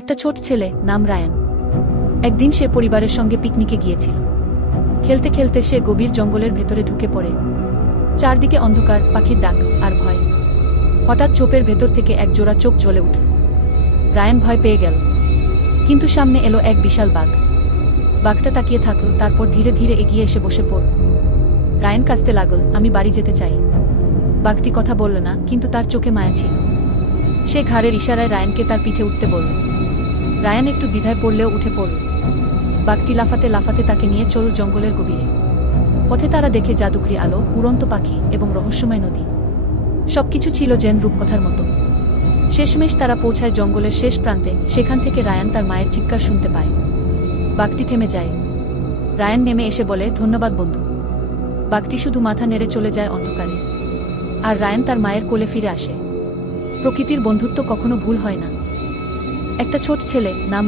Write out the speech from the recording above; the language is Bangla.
একটা ছোট ছেলে নাম রায়ান। একদিন সে পরিবারের সঙ্গে পিকনিকে গিয়েছিল। খেলতে খেলতে সে গভীর জঙ্গলের ভেতরে ঢুকে পড়ে। চারদিকে অন্ধকার, পাখির ডাক আর ভয়। হঠাৎ চোপের ভেতর থেকে এক জোড়া চোখ জ্বলে উঠে। রায়ান ভয় পেয়ে গেল। কিন্তু সামনে এলো এক বিশাল বাঘ। বাঘটা তাকিয়ে থাকল, তারপর ধীরে ধীরে এগিয়ে এসে বসে পড়ল। রায়ান কাঁচতে লাগল, আমি বাড়ি যেতে চাই। বাঘটি কথা বলল না, কিন্তু তার চোখে মায়া ছিল। সে ঘাড়ের ইশারায় রায়ানকে তার পিঠে উঠতে বলল রায়ান একটু দ্বিধায় পড়লেও উঠে পড়ল। বাঘটি লাফাতে লাফাতে তাকে নিয়ে চল জঙ্গলের গভীরে। পথে তারা দেখে জাদুকরি আলো, উড়ন্ত পাখি এবং রহস্যময় নদী। সবকিছু ছিল জেন রূপকথার মতো। শেষমেশ তারা পৌঁছায় জঙ্গলের শেষ প্রান্তে, সেখান থেকে রায়ান তার মায়ের চিৎকার শুনতে পায়। বাঘটি থেমে যায়। রায়ান নেমে এসে বলে, ধন্যবাদ, বন্ধু। বাঘটি শুধু মাথা নেড়ে চলে যায় অন্ধকারে। আর রায়ান তার মায়ের কোলে ফিরে আসে। প্রকৃতির বন্ধুত্ব কখনো ভুল হয় না। একটা ছোট ছেলে নাম